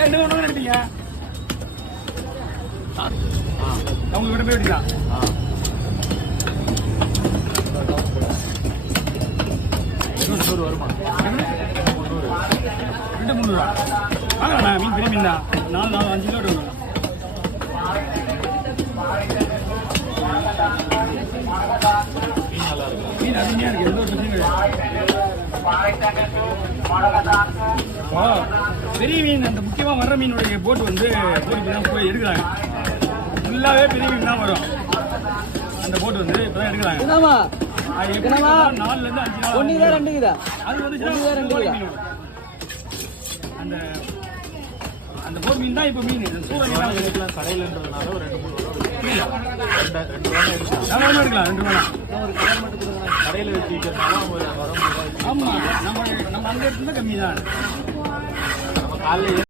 ஏன் 2 ஒன்று எடுத்தீங்க? அவங்க விட போய் எடுக்கலாம். வருமா? 200 வாங்கண்ணா. மீன் பெரிய மீன் தான். 4 5 கிலோ வரும். மீன் அருமையா இருக்கு. எந்த ஒரு பிரச்சனையும் கிடையாது. பெரிய மீன் அந்த முக்கியமா வர்ற மீனுடைய போட் வந்து போய் எடுக்கிறாங்க. ஃபுல்லாவே பெரிய மீன் தான் வரும். அந்த போட் வந்து இப்பதான் எடுக்கிறாங்க. 4 ல இருந்து 5 நாள் அது வந்து அந்த அந்த போட் மீன் தான் இப்ப மீன் சூழல் கடையிலன்றதுனால ஒரு 2-3 எடுக்கலாம். 2 வேணாம் கடையில் வச்சுக்கிறதுனால அவங்க வர ஆமா நம்ம அங்க இருந்தா கம்மி தான். நம்ம காலையில்